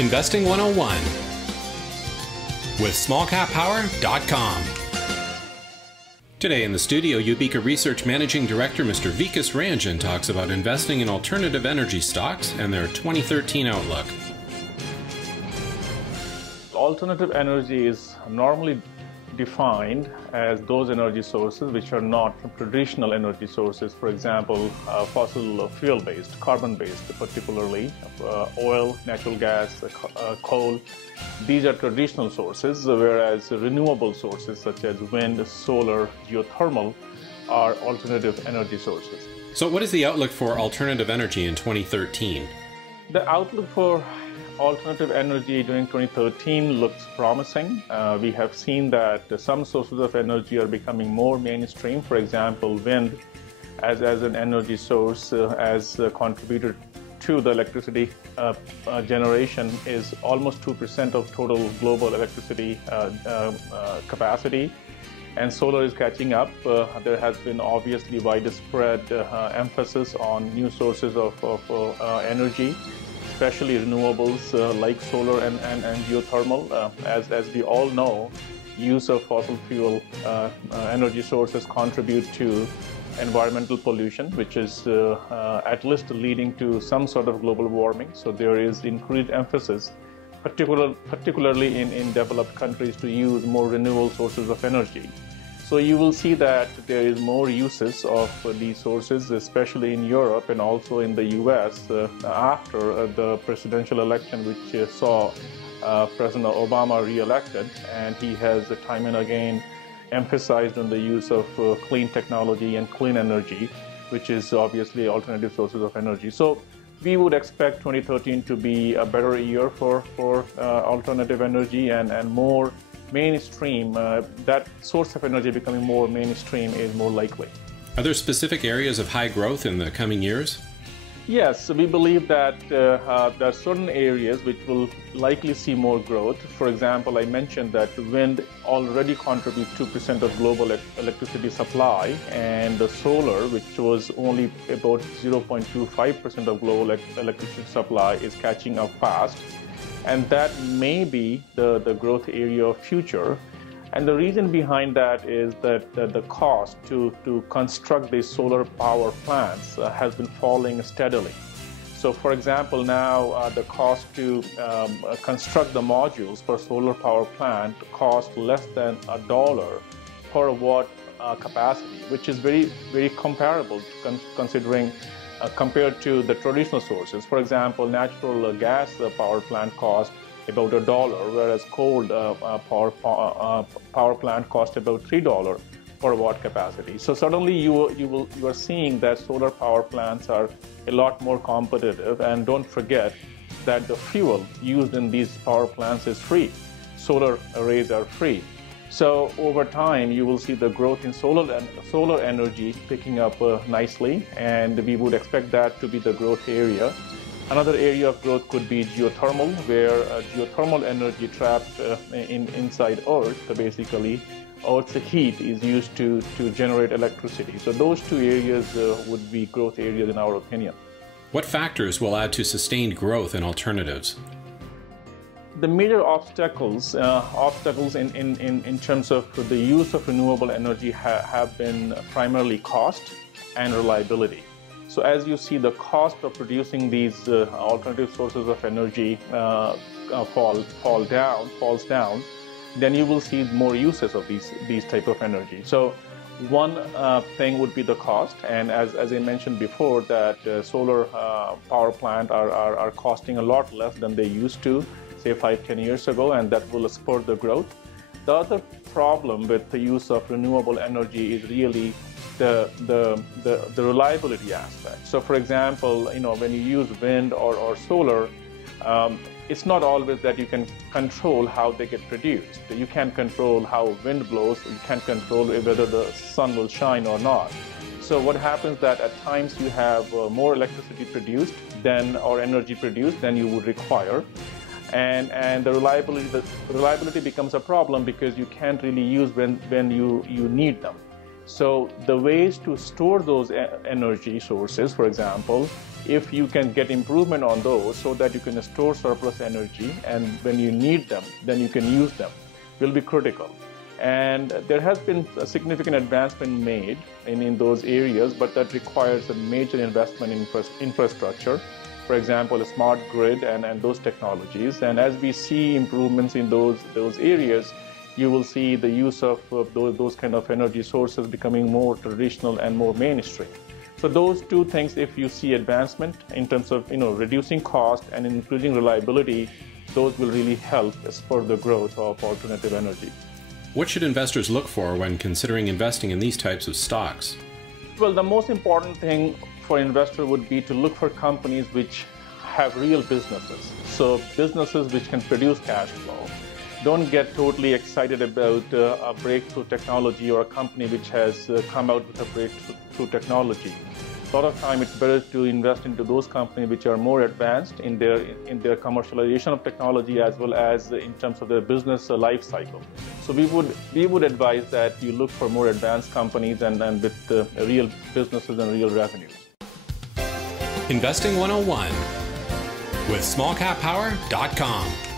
Investing 101 with SmallCapPower.com. Today in the studio, Ubika Research Managing Director Mr. Vikas Ranjan talks about investing in alternative energy stocks and their 2013 outlook. Alternative energy is normally defined as those energy sources which are not traditional energy sources. For example, fossil fuel-based, carbon-based, particularly oil, natural gas, coal. These are traditional sources, whereas renewable sources such as wind, solar, geothermal are alternative energy sources. So what is the outlook for alternative energy in 2013? The outlook for alternative energy during 2013 looks promising. We have seen that some sources of energy are becoming more mainstream. For example, wind as an energy source has contributed to the electricity generation is almost 2% of total global electricity capacity. And solar is catching up. There has been obviously widespread emphasis on new sources of energy, especially renewables like solar and geothermal. As we all know, use of fossil fuel energy sources contribute to environmental pollution, which is at least leading to some sort of global warming. So there is increased emphasis, particularly in developed countries, to use more renewable sources of energy. So you will see that there is more uses of these sources, especially in Europe and also in the US after the presidential election, which saw President Obama re-elected, and he has time and again emphasized on the use of clean technology and clean energy, which is obviously alternative sources of energy. So we would expect 2013 to be a better year for alternative energy and more mainstream. That source of energy becoming more mainstream is more likely. Are there specific areas of high growth in the coming years? Yes, we believe that there are certain areas which will likely see more growth. For example, I mentioned that wind already contributes 2% of global electricity supply, and the solar, which was only about 0.25% of global electricity supply, is catching up fast. And that may be the growth area of future. And the reason behind that is that the cost to construct these solar power plants has been falling steadily. So for example, now the cost to construct the modules for solar power plant cost less than $1 per watt capacity, which is very, very comparable considering compared to the traditional sources. For example, natural gas power plant costs about $1, whereas coal power plant costs about $3 per watt capacity. So suddenly you are seeing that solar power plants are a lot more competitive. And don't forget that the fuel used in these power plants is free. Solar arrays are free. So over time, you will see the growth in solar energy picking up nicely, and we would expect that to be the growth area. Another area of growth could be geothermal, where geothermal energy trapped inside Earth, basically, Earth's heat is used to generate electricity. So those two areas would be growth areas in our opinion. What factors will add to sustained growth in alternatives? The major obstacles in terms of the use of renewable energy have been primarily cost and reliability. So as you see the cost of producing these alternative sources of energy falls down, then you will see more uses of these type of energy. So one thing would be the cost, and as I mentioned before, that solar power plant are costing a lot less than they used to, say 5-10 years ago, and that will spur the growth. The other problem with the use of renewable energy is really the reliability aspect. So for example, when you use wind or solar, it's not always that you can control how they get produced. You can't control how wind blows, you can't control whether the sun will shine or not. So what happens that at times you have more electricity produced or energy produced than you would require. And the reliability becomes a problem because you can't really use when you need them. So the ways to store those energy sources, for example, if you can get improvement on those so that you can store surplus energy, and when you need them, then you can use them, will be critical. And there has been a significant advancement made in those areas, but that requires a major investment in infrastructure. For example, a smart grid and those technologies. And as we see improvements in those areas, you will see the use of those kind of energy sources becoming more traditional and more mainstream. So those two things, if you see advancement in terms of reducing cost and increasing reliability, those will really help spur the growth of alternative energy. What should investors look for when considering investing in these types of stocks? Well, the most important thing for an investor would be to look for companies which have real businesses. So businesses which can produce cash flow. Don't get totally excited about a breakthrough technology or a company which has come out with a breakthrough technology. A lot of time it's better to invest into those companies which are more advanced in their commercialization of technology, as well as in terms of their business life cycle. So we would advise that you look for more advanced companies and with real businesses and real revenues. Investing 101 with SmallCapPower.com.